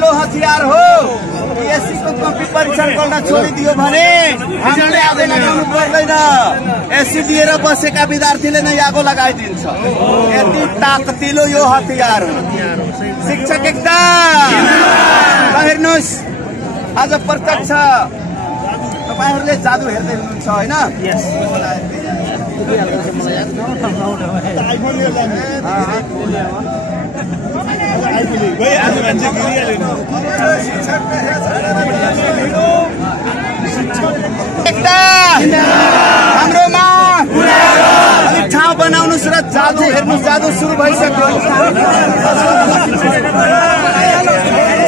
सजिलो हतियार हो। एससी को कॉपी परीक्षण गर्न छोडिदियो भने हामीले आगो लगाउनु पर्दैन। एससी दिएर बसेका विद्यार्थीले नै आगो लगाइदिन्छ। यति ताकतिलो यो हतियार हो। शिक्षक एकता हेर्नुहोस्, आज प्रत्यक्ष तपाईहरुले जादु हेर्दै हुनुहुन्छ हैन? हाम्रोमा अलिक ठाउँ बनाउनुस् र जादु हेर्नुस्। जादु सुरु भइसक्यो।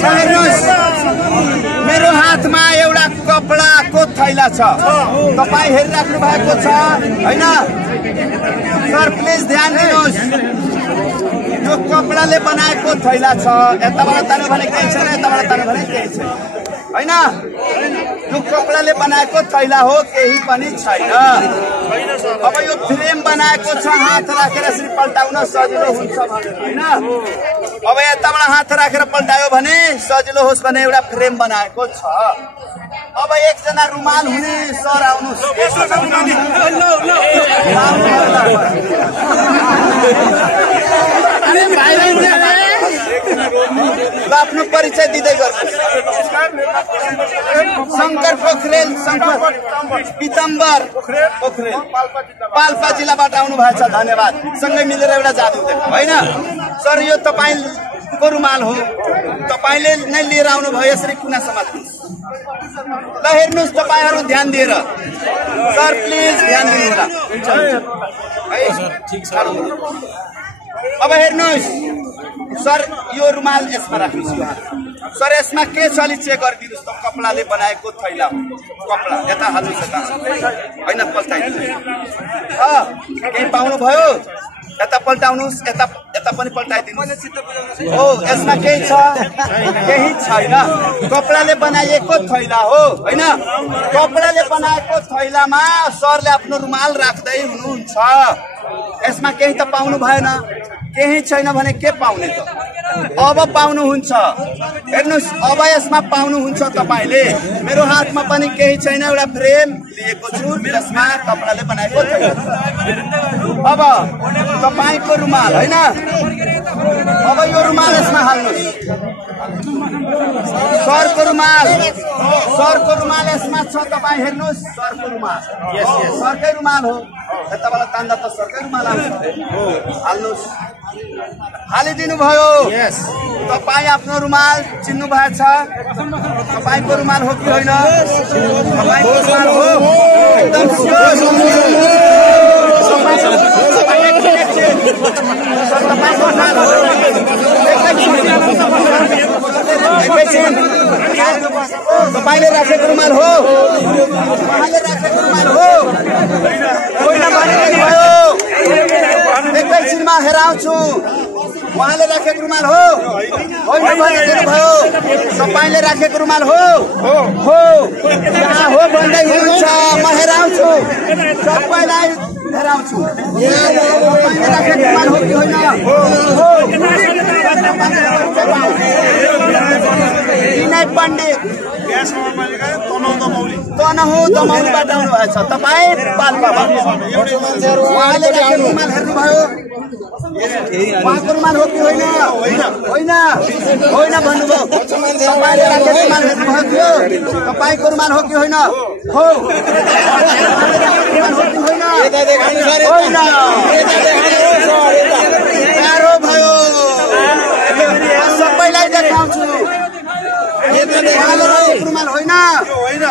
हेर्नुहोस्, मेरो हातमा एउटा कपडाको थैला छ। तपाई हेरिराख्नु भएको छ हैन? सर प्लिज ध्यान दिनुहोस्। यो कपडाले बनाएको थैला छ। यताबाट तान्यो भने केही छैन, यताबाट तान्यो भने केही छैन हैन? यो कपडाले बनाएको थैला हो, केही पनि छैन। अब यो फ्रेम बनाएको छ, हात राखेर यसरी पल्टाउन सजिलो हुन्छ भनेर हैन? अब यताबाट हात राखेर पल्टायो भने सजिलो होस् भने एउटा फ्रेम बनाएको छ। अब एकजना रुमाल हुने सर आउनुस्। आफ्नो परिचय दिँदै गर्नुहोस्। शंकर पोखरेल, शंकर पीतम्बर पोखरेल, पाल्पा जिल्लाबाट आउनु भएको छ। धन्यवाद। सँगै मिलेर एउटा जादु देखाउँ हैन? सर यो तपाईको रुमाल हो, तपाईले नै लिएर आउनु भयो। यसरी कुना समात्नुहोस्। ल हेर्नुहोस् तपाईहरु ध्यान दिएर। सर प्लिज ध्यान दिनु होला। अब हेर्नुहोस् सर, यो रुमाल यसमा राख्नुहोस्। यो हात सर यसमा के छ अलि चेक गरिदिनुहोस् त। कपडाले बनाएको थैला हो। कपडा यता हाल्नुहोस्, यता हैन पल्टाइदिनुहोस्। केही पाउनु भयो? यता पल्टाउनुहोस्, यता यता पनि पल्टाइदिनुहोस्। हो यसमा केही छ? केही छैन। कपडाले बनाइएको थैला हो हैन? कपडाले बनाएको थैलामा सरले आफ्नो रुमाल राख्दै हुनुहुन्छ। यसमा केही त पाउनु भएन। केही छैन भने के पाउने त? अब पाउनुहुन्छ। हेर्नुहोस्, अब यसमा पाउनुहुन्छ तपाईले। मेरो हातमा पनि केही छैन, एउटा फ्रेम लिएको छु जसमा कपडाले बनाएको थैला। अब तपाईको रुमाल हैन? अब यो रुमाल यसमा हाल्नुहोस्। सरको रुमाल, सरको रुमाल यसमा छ। तपाई हेर्नुहोस्, सरको रुमाल सरकै रुमाल हो। यताबाट तान्दा त सरकै रुमाल आउँछ। हाल्नुहोस्। हालिदिनु भयो। तपाई आफ्नो रुमाल चिन्नु भएको छ? तपाईको रुमाल हो कि होइन? तपाईको रुमाल हो। एकदम तपाईले राखेको रुमाल हो। उहाँले राखेको रुमाल हो। होइन भनिदिनु भयो। एकैछिनमा हेराउँछु। उहाँले राखेको रुमाल हो। होइन भनिदिनु भयो। तपाईले राखेको रुमाल हो। हो यहाँ हो भन्दै हुनुहुन्छ। म हेराउँछु, सबैलाई हेराउँछु। तपाईले राखेको रुमाल हो कि होइन? विनय पण्डित तनहु दमौलीबाट आउनु भएको छ। तपाईँ पाल्पाबाट। उहाँले राखेको रुमाल हेर्नुभयो? उहाँको रुमाल हो कि होइन? होइन होइन भन्नुभयो। तपाईँले राखेको रुमाल हेर्नुभयो थियो? तपाईँको रुमाल हो कि होइन? हो। गाह्रो भयो। सबैलाई देखाउँछु। रुमाल होइन? होइन।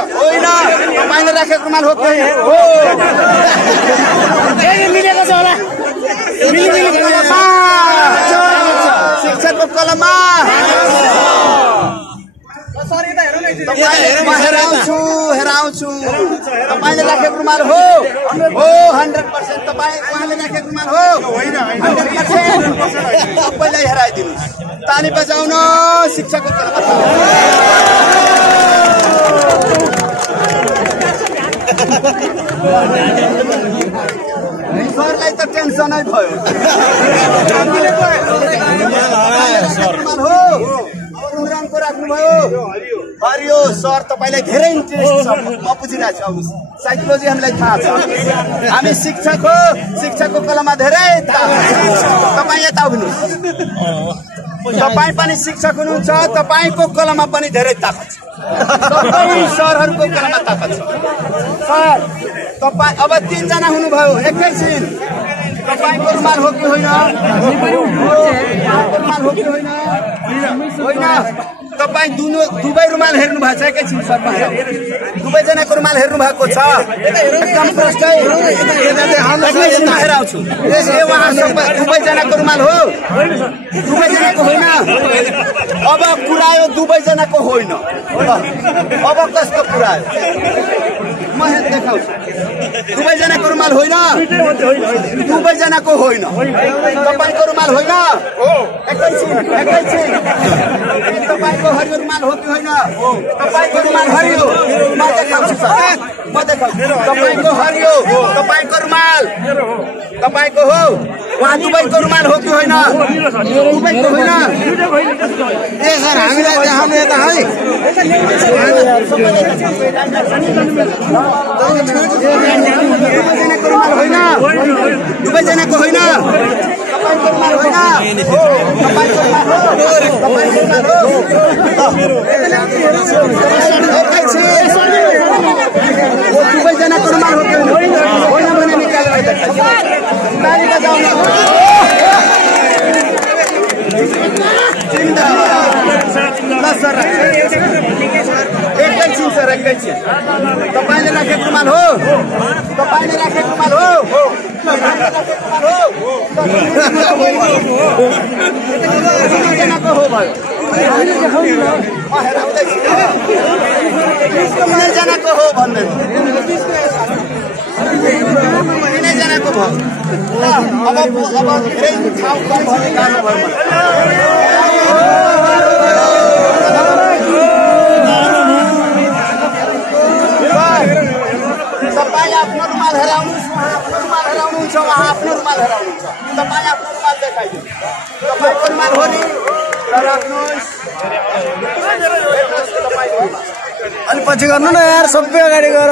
तपाईँले राखेको रुमाल हो कि होइन? हो। मिलेको छ होला। शिक्षकको कलममा हेराउँछु हेराउँछु। तपाईँले राखेको रुमाल हो? हो 100%। तपाईँ उहाँले राखेको रुमाल हो? 100%। सबैलाई हेराइदिनुहोस्। ताली बजाउन शिक्षकको कलममा। सरलाई त टेन्सनै भयो। रुमाल हो। रङको राख्नु हरियो सर तपाईँलाई धेरै इन्ट्रेस्ट छ म बुझिरहेको छु आउनुहोस् साइकोलोजी हामीलाई थाहा छ हामी शिक्षक हो शिक्षकको कलममा धेरै तपाईँ यता आउनुहोस् तपाईँ पनि शिक्षक हुनुहुन्छ तपाईँको कलममा पनि धेरै ताकत छ सबै सरहरूको कलममा ताकत छ सर तपाईँ अब 3 जना हुनुभयो एकैछिन तपाईको रुमाल हो कि होइन रुमाल हो कि होइन होइन तपाईँ दुवै रुमाल हेर्नु भएको छ एकैछिन सर दुवै जनाको रुमाल हेर्नु भएको छ एकदम प्रष्टै हेर आउँछु दुवै जनाको रुमाल हो दुवै जनाको होइन अब कुरायो दुवै जनाको होइन अब कस्तो कुरायो म देखाउँछु दुवै जनाको रुमाल होइन दुवै जनाको होइन तपाईको रुमाल होइन एकैछिन तपाईको हरियो रुमाल हो कि होइन तपाईको रुमाल हरियो म देखाउँछु सर म देखाउँछु तपाईको हरियो तपाईको रुमाल तपाईको हो उहाँ दुवैको रुमाल हो कि होइन दुवैको होइन ए सर हामीलाई देखाउनु यता है दुवैजनाको रुमाल होइन दुवैजनाको होइन तपाईँको रुमाल होइन तपाईँको रुमाल हो तपाईँको रुमाल हो दुवैजनाको रुमाल हो होइन भने निकालेर ताली बजाउनु ल सर एकैछिन सर एकैछिन तपाईँले राखेको रुमाल हो तपाईँले राखेको रुमाल हो दुवैजनाको हो भयो तिनैजनाको हो भन्दै तिनैजनाको भयो अब धेरै ठाउँ कम भन्ने गाह्रो भयो तपाईँ आफ्नो रुमाल हराउनुहुन्छ उहाँ आफ्नो रुमाल हराउनुहुन्छ तपाईँ आफ्नो रुमाल देखाइदिनु तपाईँको रुमाल हो नि अलि पछि गर्नु न यार सबै अगाडि गएर